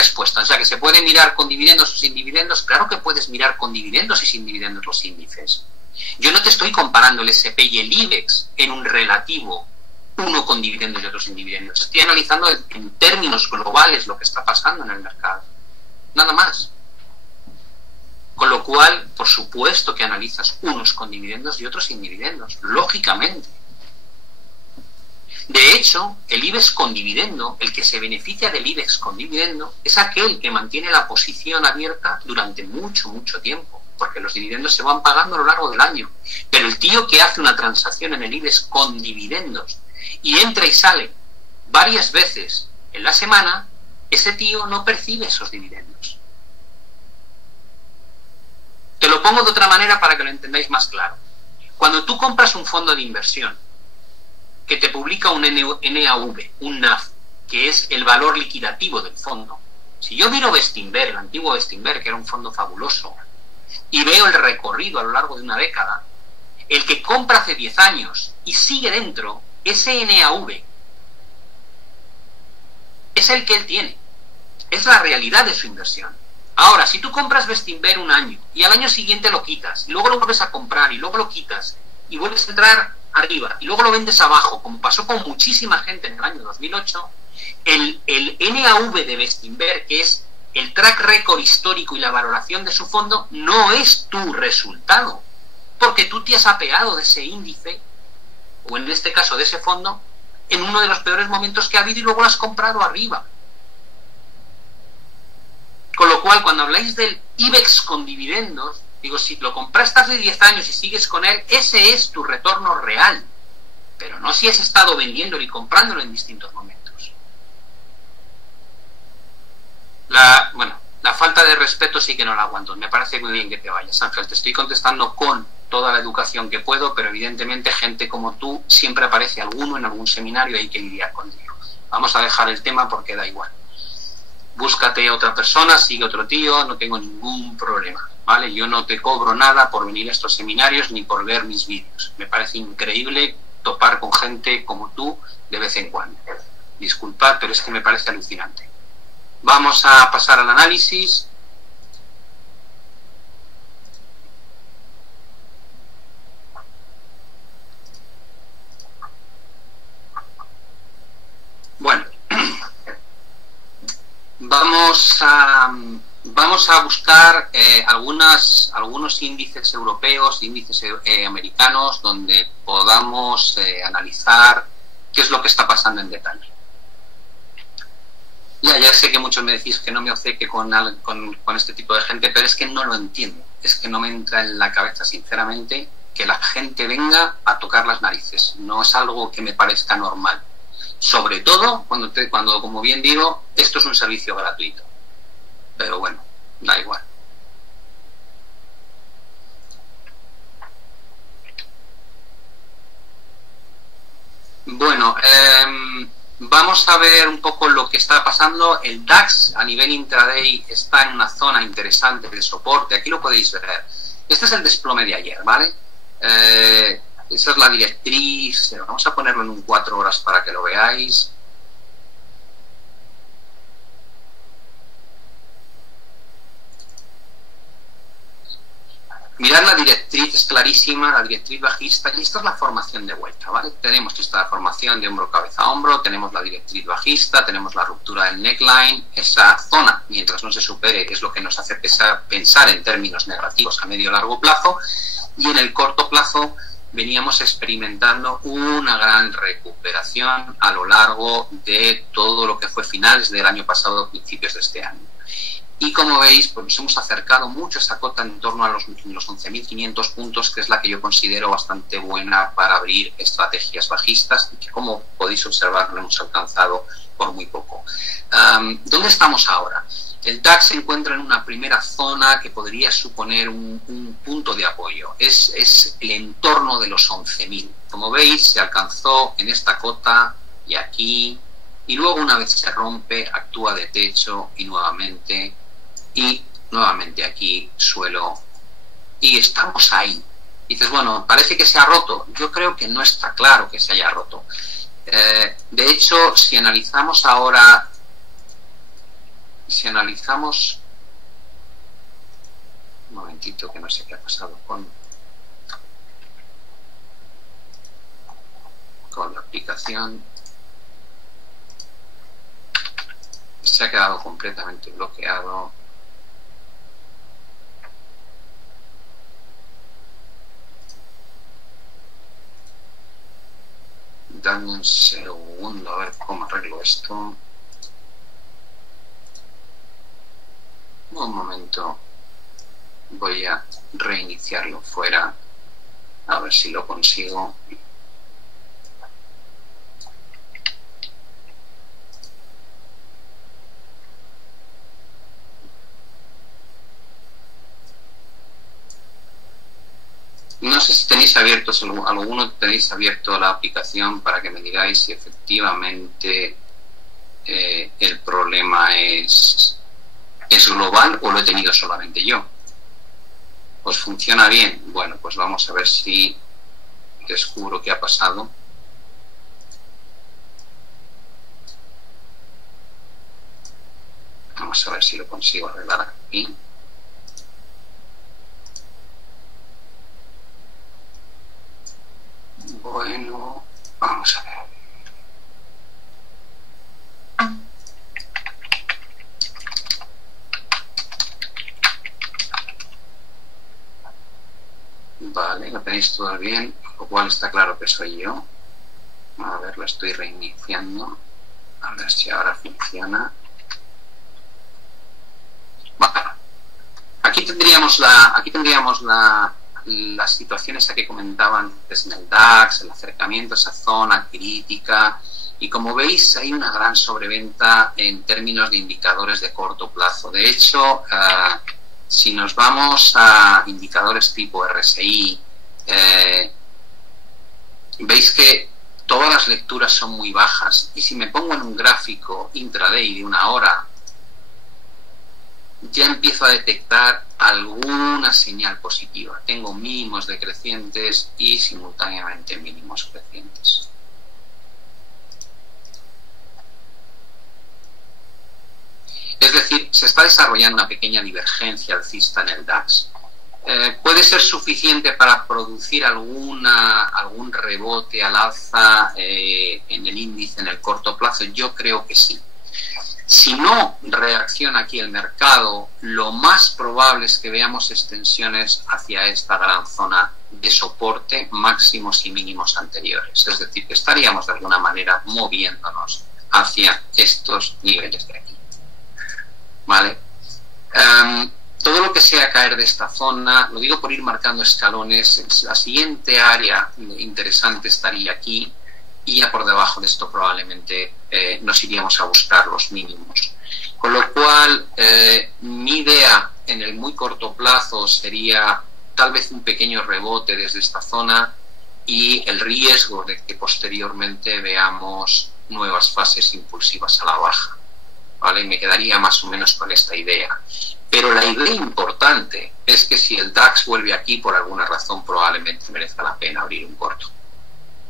respuesta. O sea, que se puede mirar con dividendos o sin dividendos. Claro que puedes mirar con dividendos y sin dividendos los índices. Yo no te estoy comparando el S&P y el IBEX en un relativo, uno con dividendos y otro sin dividendos. Estoy analizando en términos globales lo que está pasando en el mercado. Nada más. Con lo cual, por supuesto que analizas unos con dividendos y otros sin dividendos, lógicamente. De hecho, el IBEX con dividendo, el que se beneficia del IBEX con dividendo, es aquel que mantiene la posición abierta durante mucho, mucho tiempo, porque los dividendos se van pagando a lo largo del año. Pero el tío que hace una transacción en el IBEX con dividendos y entra y sale varias veces en la semana, ese tío no percibe esos dividendos. Te lo pongo de otra manera para que lo entendáis más claro. Cuando tú compras un fondo de inversión que te publica un NAV, un NAV, que es el valor liquidativo del fondo. Si yo miro Bestinver, el antiguo Bestinver, que era un fondo fabuloso, y veo el recorrido a lo largo de una década, el que compra hace 10 años y sigue dentro, ese NAV es el que él tiene. Es la realidad de su inversión. Ahora, si tú compras Bestinver un año y al año siguiente lo quitas, y luego lo vuelves a comprar y luego lo quitas, y vuelves a entrar arriba y luego lo vendes abajo, como pasó con muchísima gente en el año 2008, el NAV de Bestinver, que es el track record histórico y la valoración de su fondo, no es tu resultado, porque tú te has apeado de ese índice, o en este caso de ese fondo, en uno de los peores momentos que ha habido y luego lo has comprado arriba. Con lo cual, cuando habláis del IBEX con dividendos, digo, si lo compraste hace 10 años y sigues con él, ese es tu retorno real. Pero no si has estado vendiéndolo y comprándolo en distintos momentos. La falta de respeto sí que no la aguanto. Me parece muy bien que te vayas, Ángel. Te estoy contestando con toda la educación que puedo, pero evidentemente gente como tú, siempre aparece alguno en algún seminario y hay que lidiar contigo. Vamos a dejar el tema porque da igual. Búscate a otra persona, sigue otro tío, no tengo ningún problema. ¿Vale? Yo no te cobro nada por venir a estos seminarios ni por ver mis vídeos. Me parece increíble topar con gente como tú de vez en cuando. Disculpad, pero es que me parece alucinante. Vamos a pasar al análisis. Bueno, vamos a buscar algunos índices europeos, índices americanos, donde podamos analizar qué es lo que está pasando en detalle. Ya sé que muchos me decís que no me obceque con este tipo de gente, pero es que no lo entiendo. Es que no me entra en la cabeza, sinceramente, que la gente venga a tocar las narices. No es algo que me parezca normal. Sobre todo cuando, como bien digo, esto es un servicio gratuito. Pero bueno, da igual. Bueno, vamos a ver un poco lo que está pasando. El DAX a nivel intraday está en una zona interesante de soporte. Aquí lo podéis ver. Este es el desplome de ayer, ¿vale? Esa es la directriz. Vamos a ponerlo en un 4 horas para que lo veáis. Mirad la directriz, es clarísima, la directriz bajista, y esta es la formación de vuelta, ¿vale? Tenemos esta formación de hombro, cabeza, hombro, tenemos la directriz bajista, tenemos la ruptura del neckline, esa zona, mientras no se supere, es lo que nos hace pensar en términos negativos a medio y largo plazo, y en el corto plazo veníamos experimentando una gran recuperación a lo largo de todo lo que fue finales del año pasado, principios de este año. Y como veis, pues nos hemos acercado mucho a esa cota en torno a los 11.500 puntos, que es la que yo considero bastante buena para abrir estrategias bajistas, y que, como podéis observar, lo hemos alcanzado por muy poco. ¿Dónde estamos ahora? El DAX se encuentra en una primera zona que podría suponer un punto de apoyo. Es el entorno de los 11.000. Como veis, se alcanzó en esta cota y aquí, y luego una vez se rompe, actúa de techo y nuevamente aquí, suelo, y estamos ahí. Y dices, bueno, parece que se ha roto. Yo creo que no está claro que se haya roto. De hecho, si analizamos ahora si analizamos, un momentito que no sé qué ha pasado con la aplicación, se ha quedado completamente bloqueado. Dame un segundo a ver cómo arreglo esto. Un momento, voy a reiniciarlo fuera a ver si lo consigo. No sé si tenéis abiertos, alguno tenéis abierto la aplicación para que me digáis si efectivamente el problema es global o lo he tenido solamente yo. ¿Os funciona bien? Bueno, pues vamos a ver si descubro qué ha pasado. Vamos a ver si lo consigo arreglar aquí. Bueno, vamos a ver. Vale, lo tenéis todo bien, lo cual está claro que soy yo. A ver, lo estoy reiniciando. A ver si ahora funciona. Bueno, aquí tendríamos las situaciones que comentaba antes en el DAX, el acercamiento a esa zona crítica, y como veis hay una gran sobreventa en términos de indicadores de corto plazo. De hecho, si nos vamos a indicadores tipo RSI, veis que todas las lecturas son muy bajas, y si me pongo en un gráfico intraday de una hora, ya empiezo a detectar alguna señal positiva. Tengo mínimos decrecientes y simultáneamente mínimos crecientes. Es decir, se está desarrollando una pequeña divergencia alcista en el DAX. ¿Puede ser suficiente para producir algún rebote al alza en el índice en el corto plazo? Yo creo que sí. Si no reacciona aquí el mercado, lo más probable es que veamos extensiones hacia esta gran zona de soporte, máximos y mínimos anteriores. Es decir, que estaríamos de alguna manera moviéndonos hacia estos niveles de aquí. ¿Vale? Todo lo que sea caer de esta zona, lo digo por ir marcando escalones, la siguiente área interesante estaría aquí, y ya por debajo de esto probablemente nos iríamos a buscar los mínimos. Con lo cual, mi idea en el muy corto plazo sería tal vez un pequeño rebote desde esta zona y el riesgo de que posteriormente veamos nuevas fases impulsivas a la baja. ¿Vale? Me quedaría más o menos con esta idea. Pero la idea importante es que si el DAX vuelve aquí por alguna razón, probablemente merezca la pena abrir un corto.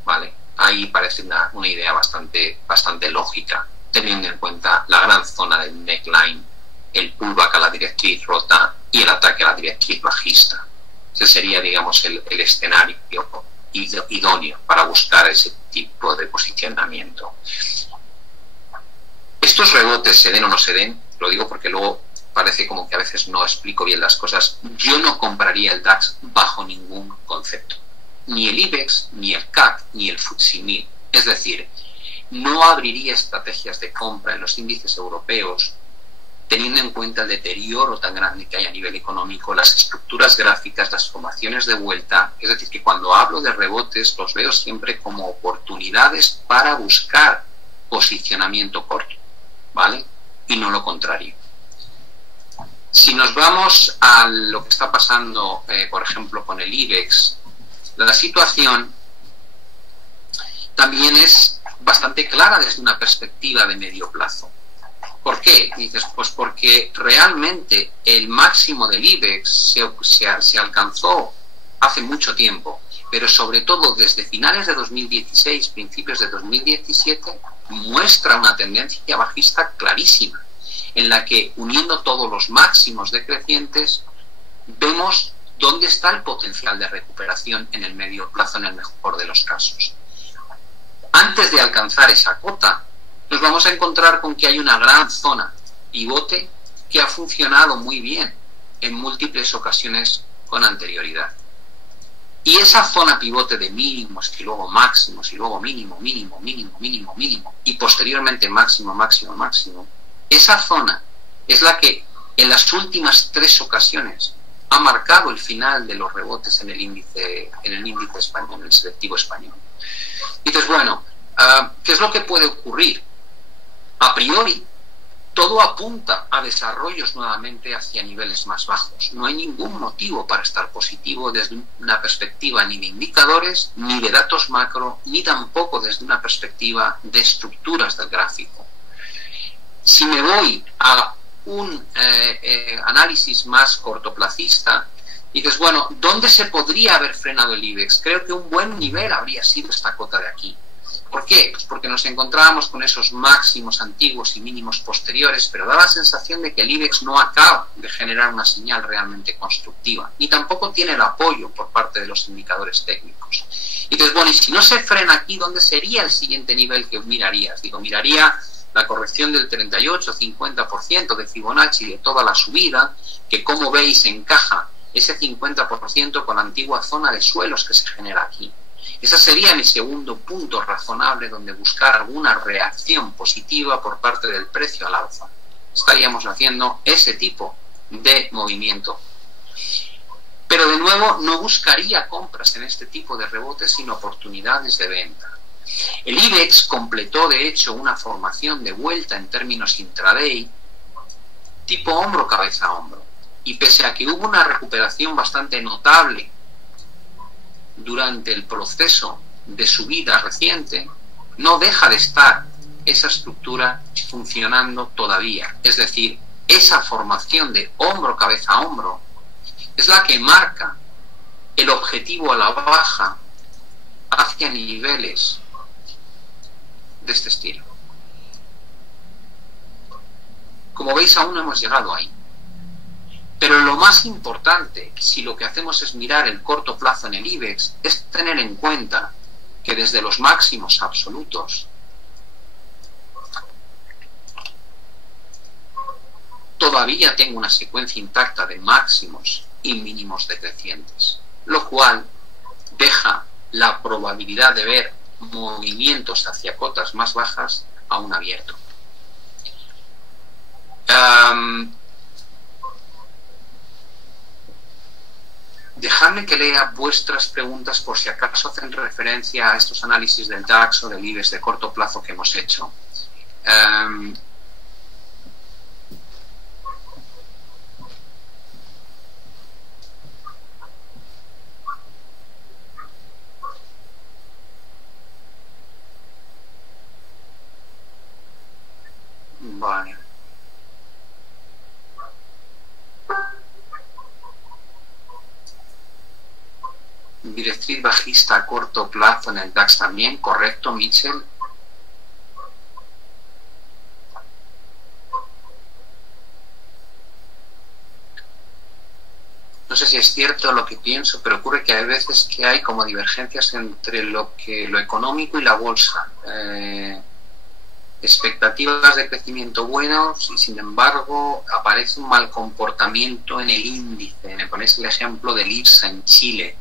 ¿Vale? Ahí parece una idea bastante lógica, teniendo en cuenta la gran zona del neckline, el pullback a la directriz rota y el ataque a la directriz bajista. Ese sería, digamos, el escenario idóneo para buscar ese tipo de posicionamiento. Estos rebotes se den o no se den, lo digo porque luego parece como que a veces no explico bien las cosas. Yo no compraría el DAX bajo ningún concepto. Ni el IBEX, ni el CAC, ni el FTSE 1000. Es decir, no abriría estrategias de compra en los índices europeos teniendo en cuenta el deterioro tan grande que hay a nivel económico, las estructuras gráficas, las formaciones de vuelta. Es decir, que cuando hablo de rebotes los veo siempre como oportunidades para buscar posicionamiento corto, ¿vale? Y no lo contrario. Si nos vamos a lo que está pasando, por ejemplo, con el IBEX, la situación también es bastante clara desde una perspectiva de medio plazo. ¿Por qué? Dices, pues porque realmente el máximo del IBEX se alcanzó hace mucho tiempo, pero sobre todo desde finales de 2016, principios de 2017, muestra una tendencia bajista clarísima. en la que, uniendo todos los máximos decrecientes, vemos dónde está el potencial de recuperación en el medio plazo, en el mejor de los casos. Antes de alcanzar esa cota, nos vamos a encontrar con que hay una gran zona pivote que ha funcionado muy bien en múltiples ocasiones con anterioridad. Y esa zona pivote de mínimos y luego máximos y luego mínimo, mínimo, mínimo, mínimo, mínimo y posteriormente máximo, máximo, máximo, esa zona es la que en las últimas 3 ocasiones ha marcado el final de los rebotes en el índice español, en el selectivo español. Y entonces, bueno, ¿qué es lo que puede ocurrir? A priori, todo apunta a desarrollos nuevamente hacia niveles más bajos. No hay ningún motivo para estar positivo desde una perspectiva ni de indicadores, ni de datos macro, ni tampoco desde una perspectiva de estructuras del gráfico. Si me voy a un análisis más cortoplacista, dices, bueno, ¿dónde se podría haber frenado el IBEX? Creo que un buen nivel habría sido esta cota de aquí. ¿Por qué? Pues porque nos encontrábamos con esos máximos antiguos y mínimos posteriores, pero da la sensación de que el IBEX no acaba de generar una señal realmente constructiva, ni tampoco tiene el apoyo por parte de los indicadores técnicos. Y entonces, bueno, y si no se frena aquí, ¿dónde sería el siguiente nivel que mirarías? Digo, miraría la corrección del 38-50% de Fibonacci de toda la subida, que como veis encaja ese 50% con la antigua zona de suelos que se genera aquí. Ese sería mi segundo punto razonable donde buscar alguna reacción positiva por parte del precio al alza. Estaríamos haciendo ese tipo de movimiento. Pero de nuevo no buscaría compras en este tipo de rebotes sino oportunidades de venta. El IBEX completó de hecho una formación de vuelta en términos intraday tipo hombro, cabeza, hombro. Y pese a que hubo una recuperación bastante notable durante el proceso de subida reciente, no deja de estar esa estructura funcionando todavía. Es decir, esa formación de hombro, cabeza, hombro es la que marca el objetivo a la baja hacia niveles de este estilo. Como veis, aún no hemos llegado ahí. Pero lo más importante, si lo que hacemos es mirar el corto plazo en el IBEX, es tener en cuenta que desde los máximos absolutos todavía tengo una secuencia intacta de máximos y mínimos decrecientes, lo cual deja la probabilidad de ver movimientos hacia cotas más bajas aún abierto. Dejadme que lea vuestras preguntas por si acaso hacen referencia a estos análisis del DAX o del IBEX de corto plazo que hemos hecho. Vale. Directriz bajista a corto plazo en el DAX también, ¿correcto, Mitchell? No sé si es cierto lo que pienso, pero ocurre que hay veces que hay como divergencias entre lo económico y la bolsa. Expectativas de crecimiento buenos y sin embargo aparece un mal comportamiento en el índice. Me ponéis el ejemplo del IPSA en Chile.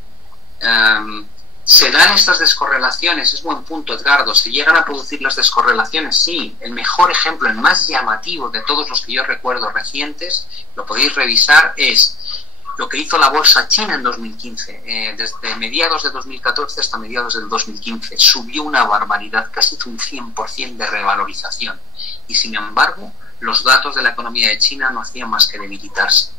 ¿Se dan estas descorrelaciones? Es buen punto, Edgardo. ¿Se llegan a producir las descorrelaciones? Sí. El mejor ejemplo, el más llamativo de todos los que yo recuerdo recientes, lo podéis revisar, es lo que hizo la bolsa china en 2015. Desde mediados de 2014 hasta mediados del 2015 subió una barbaridad, casi un 100% de revalorización. Y sin embargo, los datos de la economía de China no hacían más que debilitarse.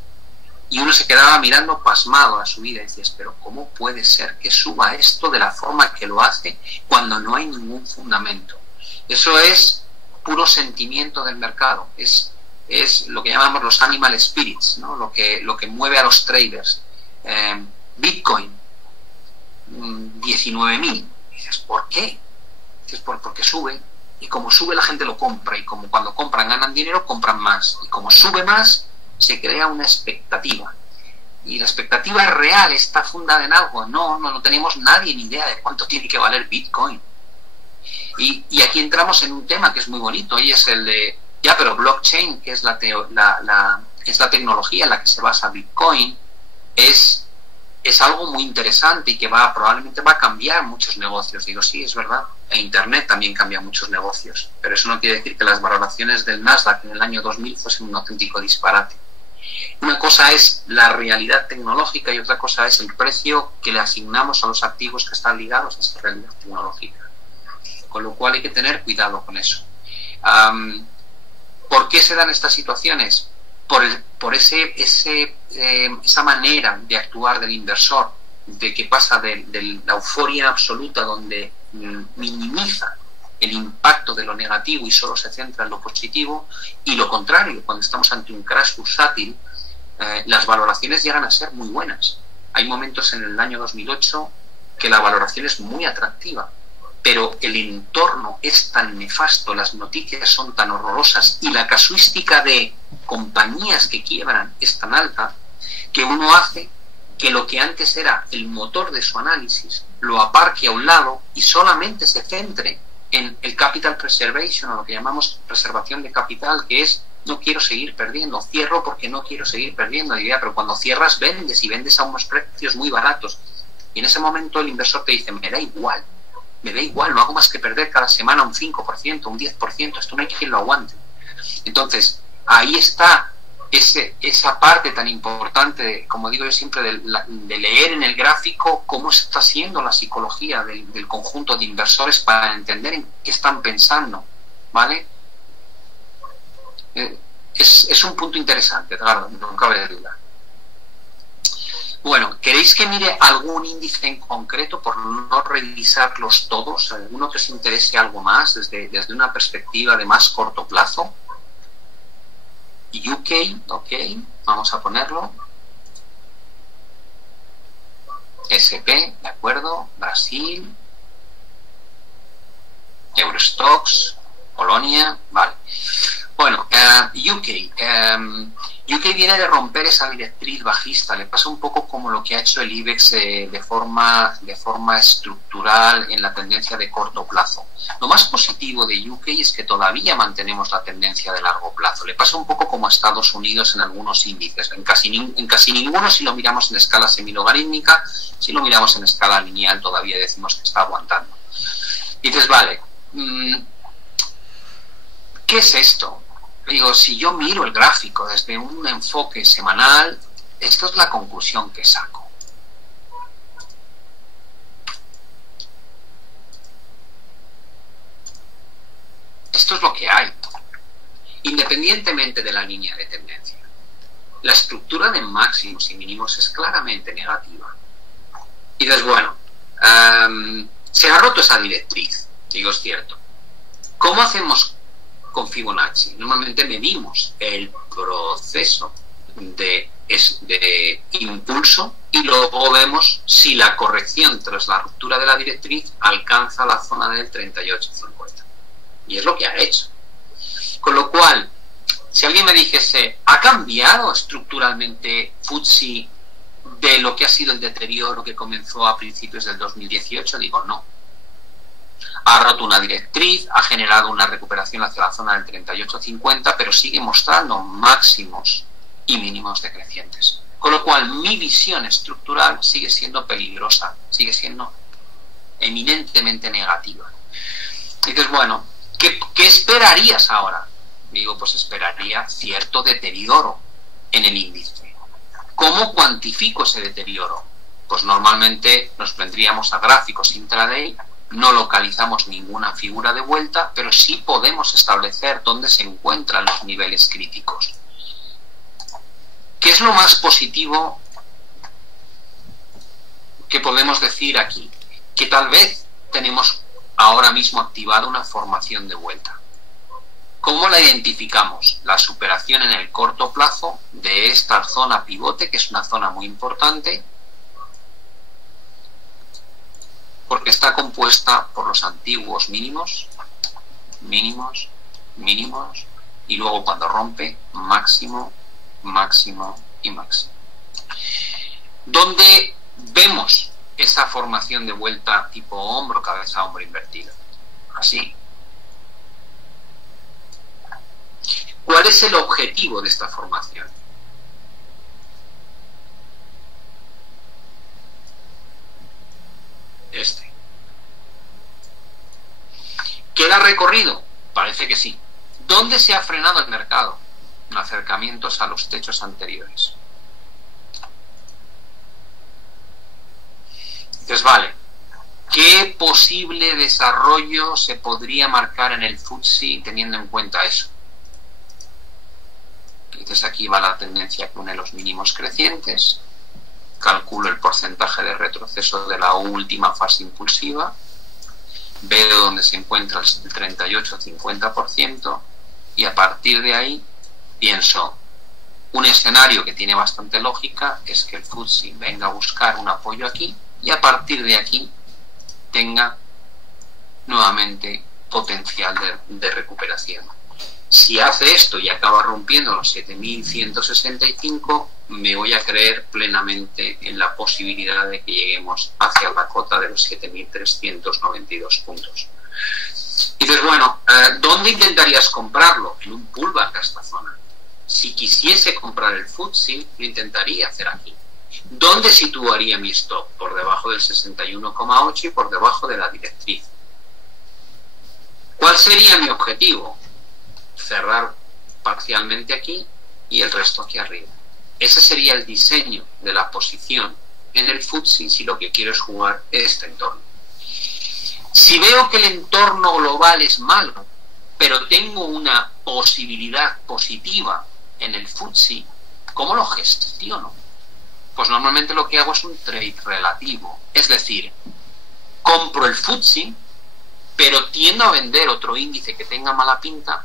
Y uno se quedaba mirando pasmado a su vida y decías, pero ¿cómo puede ser que suba esto de la forma que lo hace cuando no hay ningún fundamento? Eso es puro sentimiento del mercado, es lo que llamamos los animal spirits, ¿no? lo que mueve a los traders. Bitcoin, 19.000. Dices, ¿por qué? Dices, porque sube. Y como sube la gente lo compra, y como cuando compran ganan dinero, compran más. Y como sube más, se crea una expectativa. Y la expectativa es real, está fundada en algo. No tenemos nadie ni idea de cuánto tiene que valer Bitcoin. Y aquí entramos en un tema que es muy bonito, y es el de, ya, pero blockchain, que es la tecnología en la que se basa Bitcoin, es algo muy interesante y que probablemente va a cambiar muchos negocios. Digo, sí, es verdad. E Internet también cambia muchos negocios. Pero eso no quiere decir que las valoraciones del Nasdaq en el año 2000 fuesen un auténtico disparate. Una cosa es la realidad tecnológica y otra cosa es el precio que le asignamos a los activos que están ligados a esa realidad tecnológica. Con lo cual hay que tener cuidado con eso. ¿Por qué se dan estas situaciones? Por esa manera de actuar del inversor, de que pasa de la euforia absoluta donde minimiza el impacto de lo negativo y solo se centra en lo positivo, y lo contrario, cuando estamos ante un crash bursátil, las valoraciones llegan a ser muy buenas. Hay momentos en el año 2008 que la valoración es muy atractiva, pero el entorno es tan nefasto, las noticias son tan horrorosas y la casuística de compañías que quiebran es tan alta que uno hace que lo que antes era el motor de su análisis lo aparque a un lado y solamente se centre en el capital preservation, o lo que llamamos preservación de capital, que es no quiero seguir perdiendo, cierro porque no quiero seguir perdiendo. Y pero cuando cierras vendes, y vendes a unos precios muy baratos, y en ese momento el inversor te dice, me da igual, no hago más que perder cada semana un 5%, un 10%, esto no hay quien lo aguante. Entonces, ahí está esa parte tan importante, como digo yo siempre, de leer en el gráfico cómo está siendo la psicología del conjunto de inversores para entender en qué están pensando, ¿vale? Es un punto interesante, Edgardo, no cabe duda. Bueno, ¿queréis que mire algún índice en concreto por no revisarlos todos? ¿Alguno que os interese algo más desde una perspectiva de más corto plazo? UK, ok, vamos a ponerlo. SP, de acuerdo. Brasil. Eurostoxx, Polonia, vale. Bueno, UK viene de romper esa directriz bajista. Le pasa un poco como lo que ha hecho el IBEX de forma estructural en la tendencia de corto plazo. Lo más positivo de UK es que todavía mantenemos la tendencia de largo plazo. Le pasa un poco como a Estados Unidos en algunos índices. En casi ninguno, si lo miramos en escala semilogarítmica, si lo miramos en escala lineal, todavía decimos que está aguantando. Y dices, vale, ¿qué es esto? Digo, si yo miro el gráfico desde un enfoque semanal, esto es la conclusión que saco. Esto es lo que hay, independientemente de la línea de tendencia. La estructura de máximos y mínimos es claramente negativa. Y dices, bueno, se ha roto esa directriz. Digo, es cierto. ¿Cómo hacemos con Fibonacci? Normalmente medimos el proceso de impulso y luego vemos si la corrección tras la ruptura de la directriz alcanza la zona del 38,50. Y es lo que ha hecho. Con lo cual, si alguien me dijese, ¿ha cambiado estructuralmente FTSE de lo que ha sido el deterioro que comenzó a principios del 2018? Digo, no. Ha roto una directriz, ha generado una recuperación hacia la zona del 38,50, pero sigue mostrando máximos y mínimos decrecientes. Con lo cual, mi visión estructural sigue siendo peligrosa, sigue siendo eminentemente negativa. Y dices, bueno, ¿qué esperarías ahora? Digo, pues esperaría cierto deterioro en el índice. ¿Cómo cuantifico ese deterioro? Pues normalmente nos vendríamos a gráficos intraday. No localizamos ninguna figura de vuelta, pero sí podemos establecer dónde se encuentran los niveles críticos. ¿Qué es lo más positivo que podemos decir aquí? Que tal vez tenemos ahora mismo activada una formación de vuelta. ¿Cómo la identificamos? La superación en el corto plazo de esta zona pivote, que es una zona muy importante, porque está compuesta por los antiguos mínimos mínimos, mínimos, y luego cuando rompe, máximo, máximo y máximo. ¿Dónde vemos esa formación de vuelta tipo hombro, cabeza, hombro invertido? Así. ¿Cuál es el objetivo de esta formación? Este. ¿Queda recorrido? Parece que sí. ¿Dónde se ha frenado el mercado? En acercamientos a los techos anteriores. Entonces, vale, ¿qué posible desarrollo se podría marcar en el FTSE teniendo en cuenta eso? Entonces aquí va la tendencia que une los mínimos crecientes, calculo el porcentaje de retroceso de la última fase impulsiva, veo dónde se encuentra el 38-50% y a partir de ahí pienso, un escenario que tiene bastante lógica es que el FTSE venga a buscar un apoyo aquí y a partir de aquí tenga nuevamente potencial de recuperación. Si hace esto y acaba rompiendo los 7.165, me voy a creer plenamente en la posibilidad de que lleguemos hacia la cota de los 7.392 puntos. Y dices, bueno, ¿dónde intentarías comprarlo? En un pullback a esta zona. Si quisiese comprar el FTSE, lo intentaría hacer aquí. ¿Dónde situaría mi stop? Por debajo del 61,8 y por debajo de la directriz. ¿Cuál sería mi objetivo? Cerrar parcialmente aquí y el resto aquí arriba. Ese sería el diseño de la posición en el FTSE si lo que quiero es jugar este entorno. Si veo que el entorno global es malo, pero tengo una posibilidad positiva en el FTSE, ¿cómo lo gestiono? Pues normalmente lo que hago es un trade relativo. Es decir, compro el FTSE, pero tiendo a vender otro índice que tenga mala pinta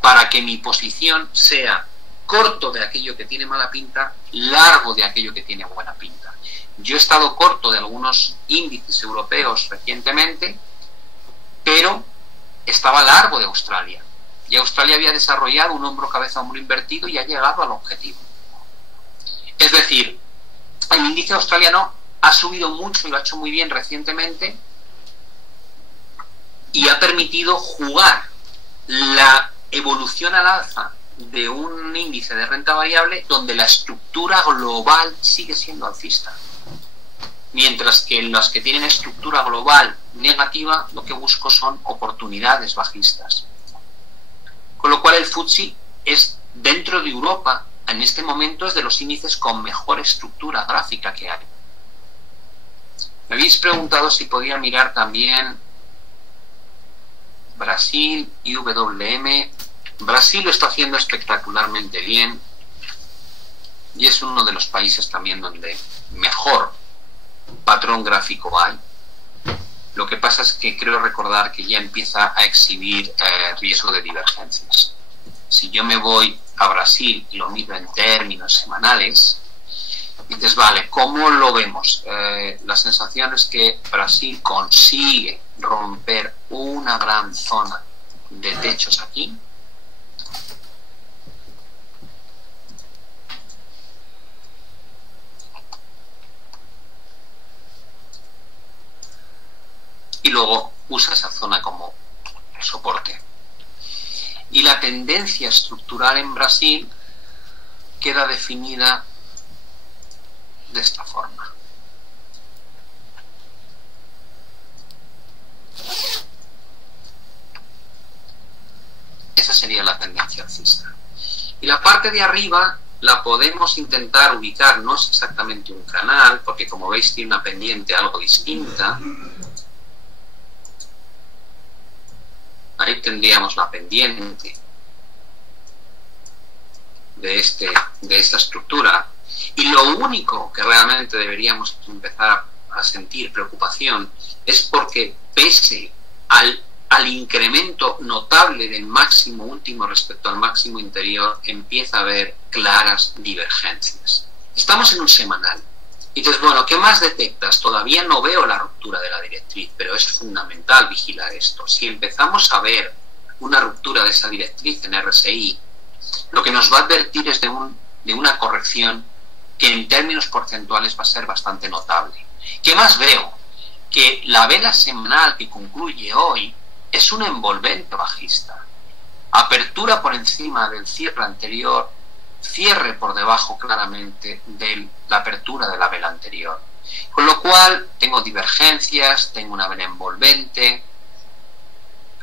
para que mi posición sea corto de aquello que tiene mala pinta, largo de aquello que tiene buena pinta. Yo he estado corto de algunos índices europeos recientemente, pero estaba largo de Australia. Y Australia había desarrollado un hombro-cabeza-hombro invertido y ha llegado al objetivo. Es decir, el índice australiano ha subido mucho y lo ha hecho muy bien recientemente y ha permitido jugar la evolución al alza de un índice de renta variable donde la estructura global sigue siendo alcista. Mientras que en los que tienen estructura global negativa, lo que busco son oportunidades bajistas. Con lo cual el FTSE es, dentro de Europa, en este momento es de los índices con mejor estructura gráfica que hay. Me habéis preguntado si podía mirar también Brasil, IWM. Brasil lo está haciendo espectacularmente bien y es uno de los países también donde mejor patrón gráfico hay. Lo que pasa es que creo recordar que ya empieza a exhibir riesgo de divergencias. Si yo me voy a Brasil y lo miro en términos semanales, dices, vale, ¿cómo lo vemos? La sensación es que Brasil consigue romper una gran zona de techos aquí. Y luego usa esa zona como soporte. Y la tendencia estructural en Brasil queda definida de esta forma. Esa sería la tendencia alcista. Y la parte de arriba la podemos intentar ubicar, no es exactamente un canal, porque como veis tiene una pendiente algo distinta. Ahí tendríamos la pendiente de esta estructura. Y lo único que realmente deberíamos empezar a sentir preocupación es porque pese al incremento notable del máximo último respecto al máximo interior, empieza a haber claras divergencias. Estamos en un semanal. Y dices, bueno, ¿qué más detectas? Todavía no veo la ruptura de la directriz, pero es fundamental vigilar esto. Si empezamos a ver una ruptura de esa directriz en RSI, lo que nos va a advertir es de una corrección que en términos porcentuales va a ser bastante notable. ¿Qué más veo? Que la vela semanal que concluye hoy es un envolvente bajista. Apertura por encima del cierre anterior, cierre por debajo claramente de la apertura de la vela anterior. Con lo cual tengo divergencias, tengo una vela envolvente.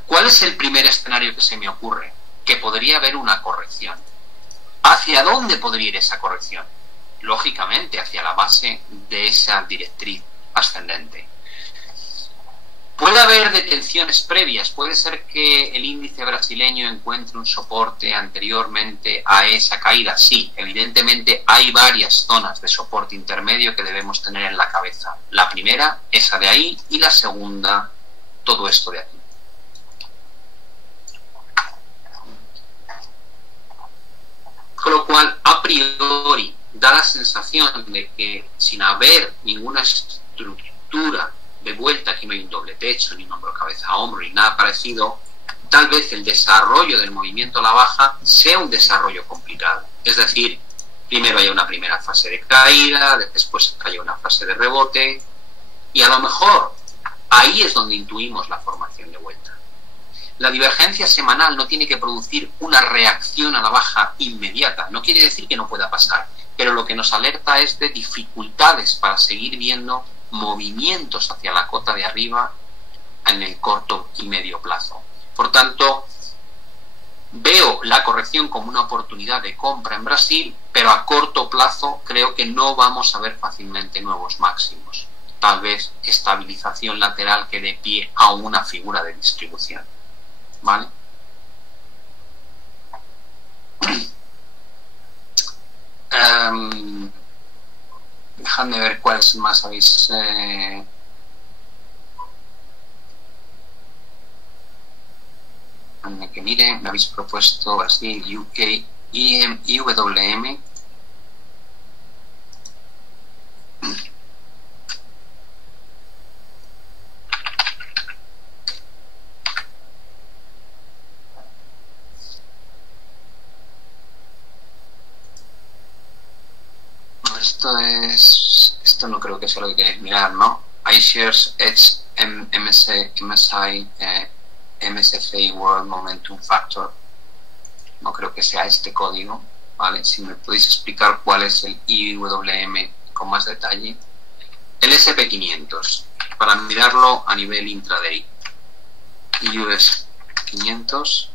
¿Cuál es el primer escenario que se me ocurre? Que podría haber una corrección. ¿Hacia dónde podría ir esa corrección? Lógicamente hacia la base de esa directriz ascendente. Puede haber detenciones previas, puede ser que el índice brasileño encuentre un soporte anteriormente a esa caída. Sí, evidentemente hay varias zonas de soporte intermedio que debemos tener en la cabeza. La primera, esa de ahí, y la segunda, todo esto de aquí. Con lo cual, a priori, da la sensación de que sin haber ninguna estructura de vuelta, aquí no hay un doble techo, ni un hombro cabeza a hombro, ni nada parecido, tal vez el desarrollo del movimiento a la baja sea un desarrollo complicado. Es decir, primero haya una primera fase de caída, después haya una fase de rebote, y a lo mejor ahí es donde intuimos la formación de vuelta. La divergencia semanal no tiene que producir una reacción a la baja inmediata, no quiere decir que no pueda pasar, pero lo que nos alerta es de dificultades para seguir viendo movimientos hacia la cota de arriba en el corto y medio plazo. Por tanto, veo la corrección como una oportunidad de compra en Brasil, pero a corto plazo creo que no vamos a ver fácilmente nuevos máximos. Tal vez estabilización lateral que dé pie a una figura de distribución. ¿Vale? Dejadme ver cuáles más habéis... que mire, me habéis propuesto Brasil, UK, IWM. Esto no creo que sea lo que queréis mirar, ¿no? iShares, Edge, MSI, MSCI World Momentum Factor. No creo que sea este código, ¿vale? Si me podéis explicar cuál es el IWM con más detalle. El SP500, para mirarlo a nivel intraday. US 500.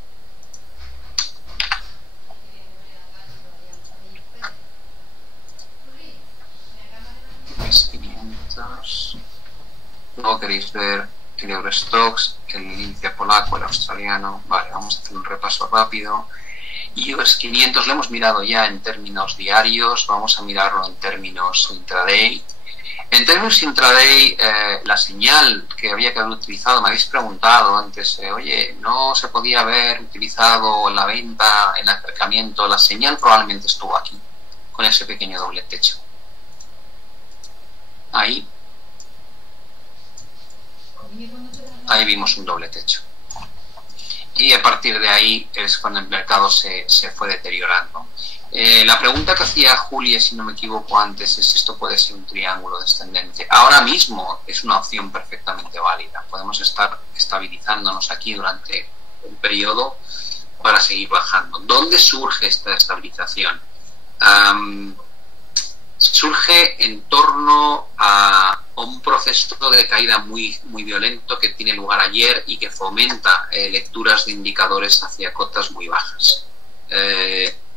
Luego queréis ver el Eurostoxx, el índice polaco, el australiano. Vale, vamos a hacer un repaso rápido. US 500 lo hemos mirado ya en términos diarios, vamos a mirarlo en términos intraday. En términos intraday, la señal que había que haber utilizado, me habéis preguntado antes, oye, ¿no se podía haber utilizado la venta, el acercamiento? La señal probablemente estuvo aquí, con ese pequeño doble techo. Ahí vimos un doble techo. Y a partir de ahí es cuando el mercado se fue deteriorando. La pregunta que hacía Julia, si no me equivoco antes, es si esto puede ser un triángulo descendente. Ahora mismo es una opción perfectamente válida. Podemos estar estabilizándonos aquí durante un periodo para seguir bajando. ¿Dónde surge esta estabilización? Surge en torno a un proceso de caída muy violento que tiene lugar ayer y que fomenta lecturas de indicadores hacia cotas muy bajas.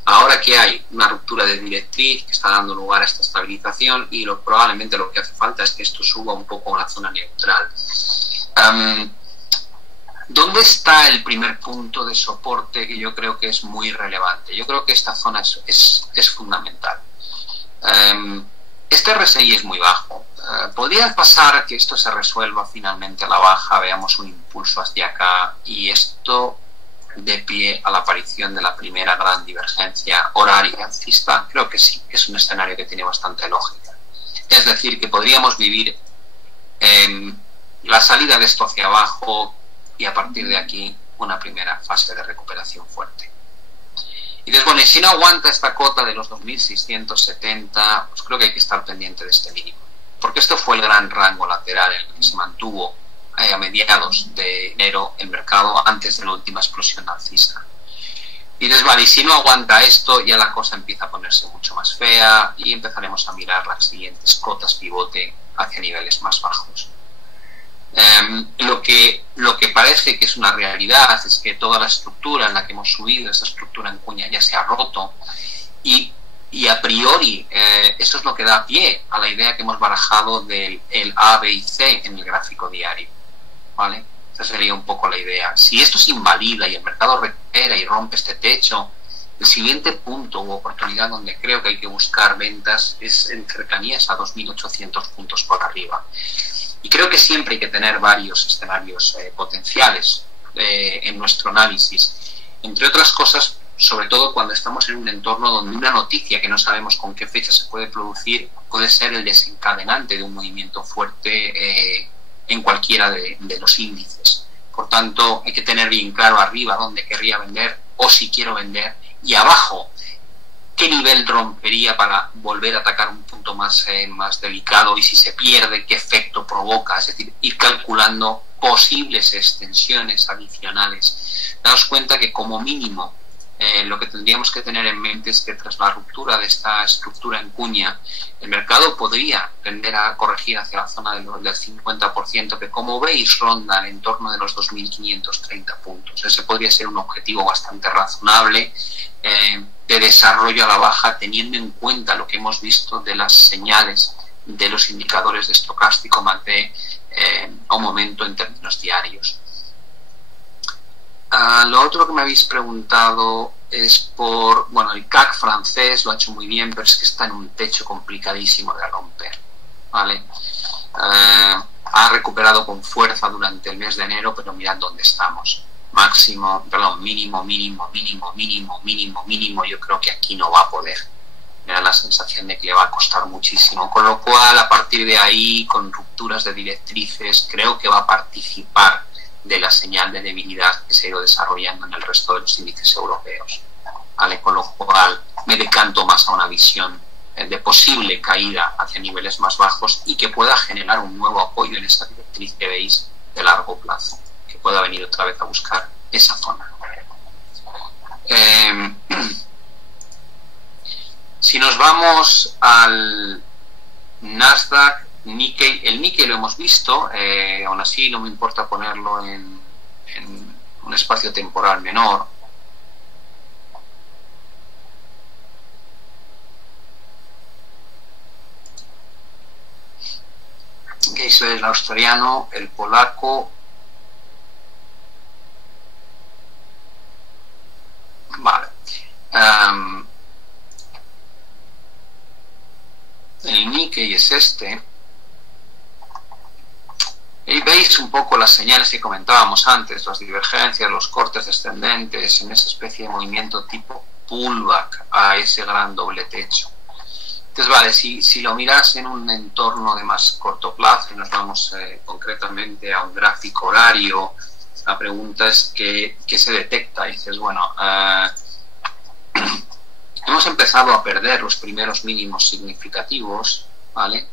Ahora que hay una ruptura de directriz que está dando lugar a esta estabilización y probablemente lo que hace falta es que esto suba un poco a una zona neutral. ¿Dónde está el primer punto de soporte que yo creo que es muy relevante? Yo creo que esta zona es fundamental. Este RSI es muy bajo. Podría pasar que esto se resuelva finalmente a la baja, veamos un impulso hacia acá y esto de pie a la aparición de la primera gran divergencia horaria alcista. Creo que sí, es un escenario que tiene bastante lógica. Es decir, que podríamos vivir la salida de esto hacia abajo y a partir de aquí una primera fase de recuperación fuerte. Y entonces, bueno, y si no aguanta esta cota de los 2.670, pues creo que hay que estar pendiente de este mínimo. Porque esto fue el gran rango lateral en el que se mantuvo a mediados de enero el mercado antes de la última explosión alcista. Y entonces, vale, y si no aguanta esto, ya la cosa empieza a ponerse mucho más fea y empezaremos a mirar las siguientes cotas pivote hacia niveles más bajos. Lo que parece que es una realidad es que toda la estructura en la que hemos subido, esa estructura en cuña, ya se ha roto y a priori eso es lo que da pie a la idea que hemos barajado del A, B y C en el gráfico diario, ¿vale? Esa sería un poco la idea. Si esto se invalida y el mercado recupera y rompe este techo, el siguiente punto u oportunidad donde creo que hay que buscar ventas es en cercanías a 2.800 puntos por arriba. Y creo que siempre hay que tener varios escenarios potenciales en nuestro análisis. Entre otras cosas, sobre todo cuando estamos en un entorno donde una noticia que no sabemos con qué fecha se puede producir puede ser el desencadenante de un movimiento fuerte en cualquiera de los índices. Por tanto, hay que tener bien claro arriba dónde querría vender o si quiero vender, y abajo qué nivel rompería para volver a atacar un punto más delicado, y si se pierde, qué efecto provoca. Es decir, ir calculando posibles extensiones adicionales. Daos cuenta que como mínimo lo que tendríamos que tener en mente es que tras la ruptura de esta estructura en cuña, el mercado podría tender a corregir hacia la zona del 50%, que como veis rondan en torno de los 2.530 puntos. Ese podría ser un objetivo bastante razonable de desarrollo a la baja, teniendo en cuenta lo que hemos visto de las señales de los indicadores de estocástico MACD a un momento en términos diarios. Lo otro que me habéis preguntado es por, bueno, el CAC francés lo ha hecho muy bien, pero es que está en un techo complicadísimo de romper, ¿vale? Ha recuperado con fuerza durante el mes de enero, pero mirad dónde estamos. Mínimo, yo creo que aquí no va a poder. Me da la sensación de que le va a costar muchísimo, con lo cual a partir de ahí, con rupturas de directrices, creo que va a participar de la señal de debilidad que se ha ido desarrollando en el resto de los índices europeos, ¿vale? Con lo cual me decanto más a una visión de posible caída hacia niveles más bajos y que pueda generar un nuevo apoyo en esa directriz que veis de largo plazo, que pueda venir otra vez a buscar esa zona. Si nos vamos al Nasdaq, Nikkei, el Nikkei lo hemos visto, aún así no me importa ponerlo en un espacio temporal menor. Eso es el australiano, el polaco. Vale. El Nikkei es este. Y veis un poco las señales que comentábamos antes, las divergencias, los cortes descendentes, en esa especie de movimiento tipo pullback a ese gran doble techo. Entonces, vale, si lo miras en un entorno de más corto plazo y nos vamos concretamente a un gráfico horario, la pregunta es ¿qué se detecta? Y dices, bueno, hemos empezado a perder los primeros mínimos significativos, ¿vale?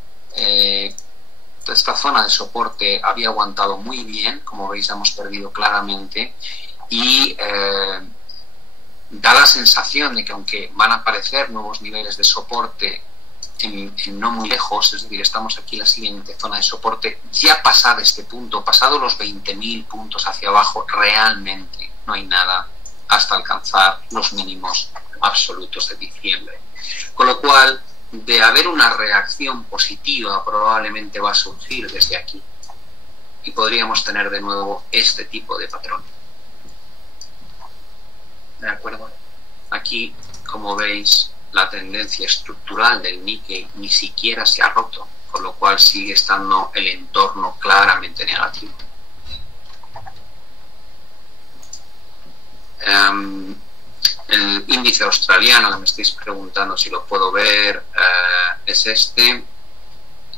Esta zona de soporte había aguantado muy bien, como veis hemos perdido claramente, y da la sensación de que aunque van a aparecer nuevos niveles de soporte en no muy lejos, es decir, estamos aquí en la siguiente zona de soporte, ya pasado este punto, pasado los 20.000 puntos hacia abajo, realmente no hay nada hasta alcanzar los mínimos absolutos de diciembre. Con lo cual, de haber una reacción positiva, probablemente va a surgir desde aquí y podríamos tener de nuevo este tipo de patrón. ¿De acuerdo? Aquí, como veis, la tendencia estructural del Nikkei ni siquiera se ha roto, con lo cual sigue estando el entorno claramente negativo. El índice australiano, que me estáis preguntando si lo puedo ver, es este.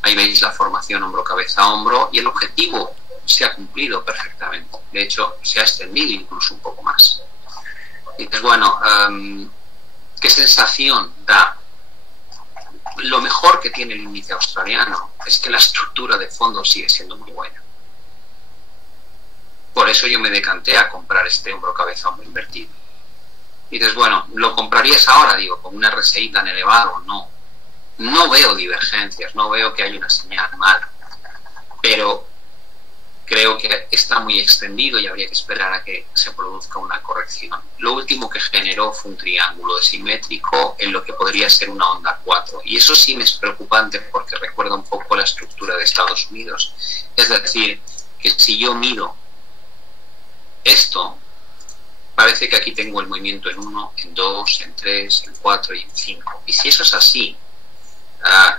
Ahí veis la formación hombro-cabeza-hombro, y el objetivo se ha cumplido perfectamente. De hecho, se ha extendido incluso un poco más. Y dices, bueno, ¿qué sensación da? Lo mejor que tiene el índice australiano es que la estructura de fondo sigue siendo muy buena. Por eso yo me decanté a comprar este hombro cabeza hombro invertido. Y dices, bueno, ¿lo comprarías ahora? Digo, con un RSI tan elevado, no. No veo divergencias, no veo que haya una señal mala. Pero creo que está muy extendido y habría que esperar a que se produzca una corrección. Lo último que generó fue un triángulo simétrico en lo que podría ser una onda 4. Y eso sí me es preocupante porque recuerda un poco la estructura de Estados Unidos. Es decir, que si yo miro esto, parece que aquí tengo el movimiento en 1, en 2, en 3, en 4 y en 5. Y si eso es así,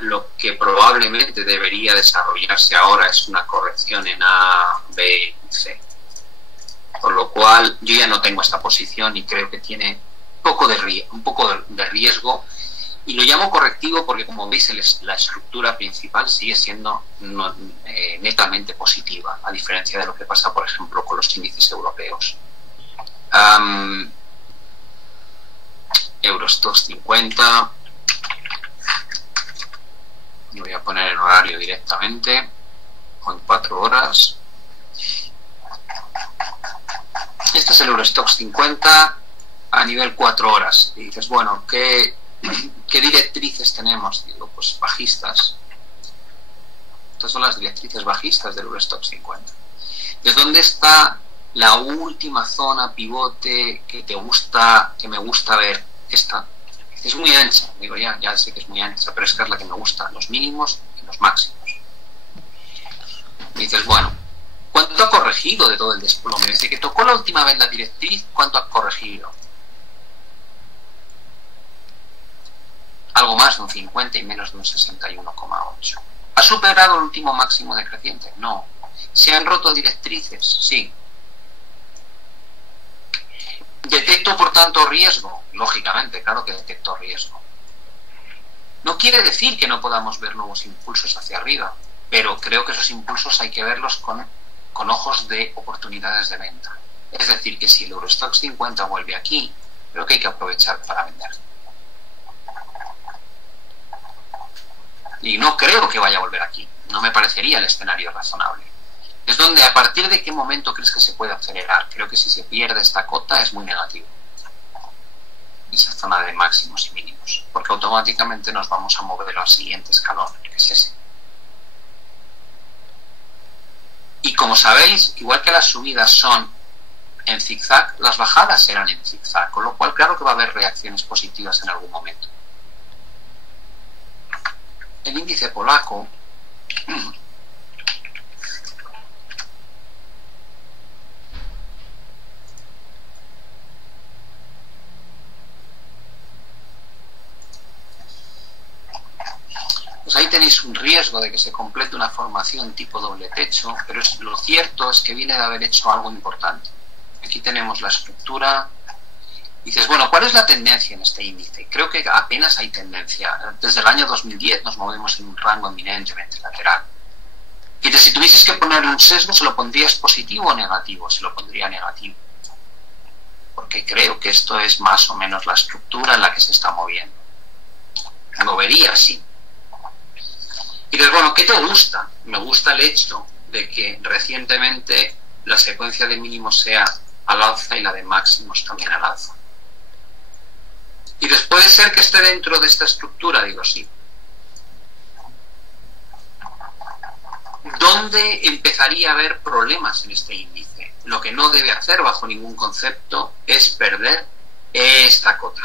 lo que probablemente debería desarrollarse ahora es una corrección en A, B y C. Por lo cual yo ya no tengo esta posición y creo que tiene un poco de riesgo. Y lo llamo correctivo porque, como veis, la estructura principal sigue siendo netamente positiva, a diferencia de lo que pasa, por ejemplo, con los índices europeos. Eurostoxx 50. Lo voy a poner en horario directamente, con 4 horas. Este es el Eurostoxx 50 a nivel 4 horas. Y dices, bueno, ¿qué directrices tenemos? Digo, pues bajistas. Estas son las directrices bajistas del Eurostoxx 50. ¿De dónde está la última zona pivote que me gusta ver? Esta. Es muy ancha, digo, ya sé que es muy ancha, pero esta es la que me gusta, los mínimos y los máximos. Y dices, bueno, ¿cuánto ha corregido de todo el desplome? Desde que tocó la última vez la directriz, ¿cuánto ha corregido? Algo más de un 50 y menos de un 61,8. ¿Ha superado el último máximo decreciente? No. ¿Se han roto directrices? Sí. ¿Detecto, por tanto, riesgo? Lógicamente, claro que detecto riesgo. No quiere decir que no podamos ver nuevos impulsos hacia arriba, pero creo que esos impulsos hay que verlos con ojos de oportunidades de venta. Es decir, que si el Eurostoxx 50 vuelve aquí, creo que hay que aprovechar para vender. Y no creo que vaya a volver aquí. No me parecería el escenario razonable. Es donde, a partir de qué momento crees que se puede acelerar. Creo que si se pierde esta cota es muy negativo. Esa zona de máximos y mínimos. Porque automáticamente nos vamos a mover al siguiente escalón, que es ese. Y como sabéis, igual que las subidas son en zigzag, las bajadas serán en zigzag. Con lo cual, claro que va a haber reacciones positivas en algún momento. El índice polaco pues ahí tenéis un riesgo de que se complete una formación tipo doble techo, pero lo cierto es que viene de haber hecho algo importante. Aquí tenemos la estructura. Dices, bueno, ¿cuál es la tendencia en este índice? Creo que apenas hay tendencia. Desde el año 2010 nos movemos en un rango eminentemente lateral. Y si tuvieses que ponerle un sesgo, ¿se lo pondrías positivo o negativo? Se lo pondría negativo. Porque creo que esto es más o menos la estructura en la que se está moviendo. Lo vería así. Y dices, bueno, ¿qué te gusta? Me gusta el hecho de que recientemente la secuencia de mínimos sea al alza y la de máximos también al alza. Y después puede ser que esté dentro de esta estructura, digo, sí. ¿Dónde empezaría a haber problemas en este índice? Lo que no debe hacer bajo ningún concepto es perder esta cota.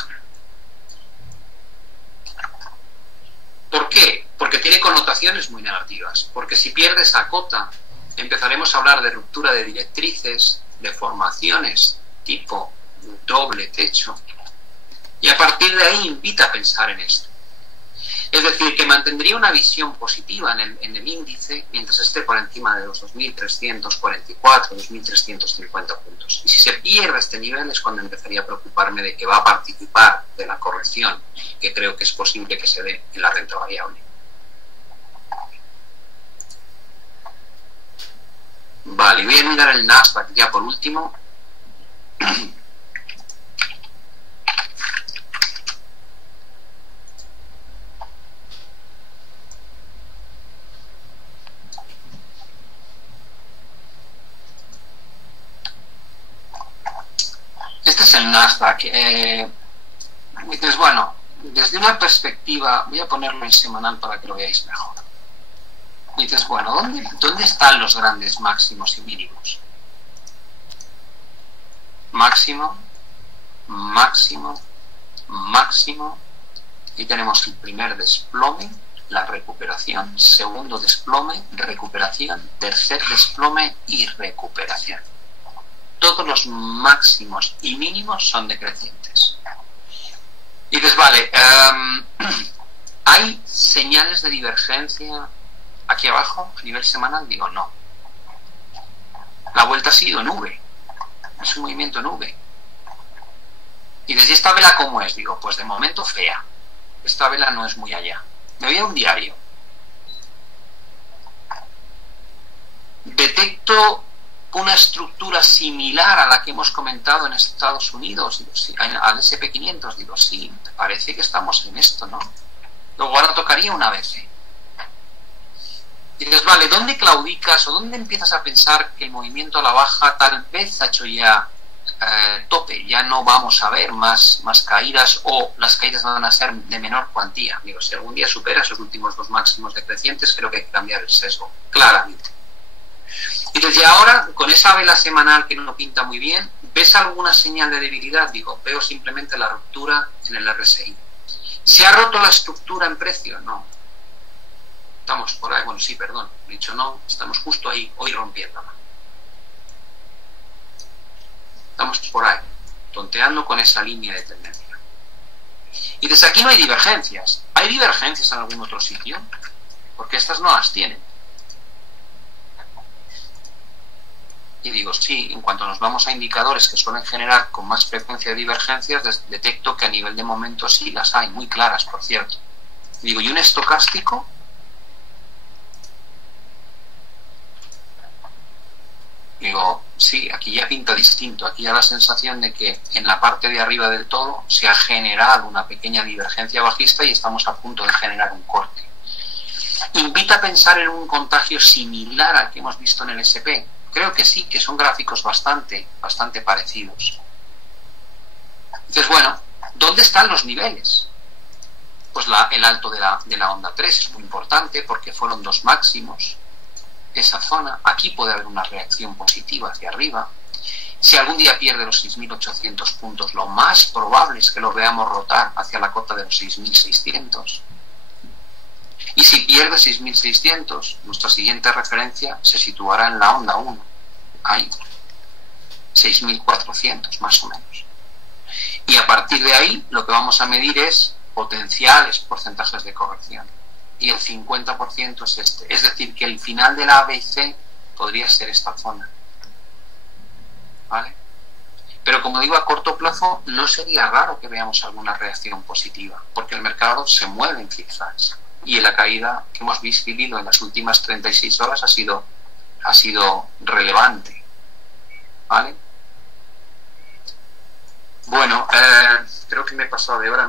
¿Por qué? Porque tiene connotaciones muy negativas. Porque si pierde esa cota, empezaremos a hablar de ruptura de directrices, de formaciones tipo doble techo. Y a partir de ahí invita a pensar en esto. Es decir, que mantendría una visión positiva en el índice mientras esté por encima de los 2.344, 2.350 puntos. Y si se pierde este nivel es cuando empezaría a preocuparme de que va a participar de la corrección que creo que es posible que se dé en la renta variable. Vale, voy a mirar el Nasdaq ya por último. Este es el Nasdaq. Dices, bueno, desde una perspectiva, voy a ponerlo en semanal para que lo veáis mejor. Dices, bueno, ¿dónde están los grandes máximos y mínimos? Máximo, máximo, máximo, y tenemos el primer desplome, la recuperación, segundo desplome, recuperación, tercer desplome y recuperación. Todos los máximos y mínimos son decrecientes. Y dices, vale, ¿hay señales de divergencia aquí abajo a nivel semanal? Digo, no. La vuelta ha sido nube. Es un movimiento nube. Y desde esta vela, ¿cómo es? Digo, pues de momento fea. Esta vela no es muy allá. Me voy a un diario. Detecto una estructura similar a la que hemos comentado en Estados Unidos, digo, sí, al SP500, digo, sí, me parece que estamos en esto, ¿no? Luego ahora tocaría una vez. Y dices, vale, ¿dónde claudicas o dónde empiezas a pensar que el movimiento a la baja tal vez ha hecho ya tope? Ya no vamos a ver más caídas, o las caídas van a ser de menor cuantía. Digo, si algún día supera esos últimos dos máximos decrecientes, creo que hay que cambiar el sesgo, claramente. Y desde ahora, con esa vela semanal que no pinta muy bien, ¿ves alguna señal de debilidad? Digo, veo simplemente la ruptura en el RSI. ¿Se ha roto la estructura en precio? No. Estamos por ahí, bueno, sí, perdón, he dicho no, estamos justo ahí, hoy rompiéndola. Estamos por ahí, tonteando con esa línea de tendencia. Y desde aquí no hay divergencias. ¿Hay divergencias en algún otro sitio? Porque estas no las tienen. Y digo, sí, en cuanto nos vamos a indicadores que suelen generar con más frecuencia de divergencias, detecto que a nivel de momento sí las hay, muy claras, por cierto. Y digo, ¿y un estocástico? Digo, sí, aquí ya pinta distinto, aquí ya la sensación de que en la parte de arriba del todo se ha generado una pequeña divergencia bajista y estamos a punto de generar un corte. Invita a pensar en un contagio similar al que hemos visto en el SP. Creo que sí, que son gráficos bastante parecidos. Dices, bueno, ¿dónde están los niveles? Pues el alto de la onda 3 es muy importante porque fueron dos máximos. Esa zona, aquí puede haber una reacción positiva hacia arriba. Si algún día pierde los 6.800 puntos, lo más probable es que lo veamos rotar hacia la cota de los 6.600. Y si pierde 6.600, nuestra siguiente referencia se situará en la onda 1, ahí, 6.400 más o menos. Y a partir de ahí lo que vamos a medir es potenciales porcentajes de corrección. Y el 50% es este. Es decir, que el final de la ABC podría ser esta zona. ¿Vale? Pero como digo, a corto plazo no sería raro que veamos alguna reacción positiva, porque el mercado se mueve en zigzags. Y la caída que hemos vivido en las últimas 36 horas ha sido relevante. ¿Vale? Bueno, creo que me he pasado de hora.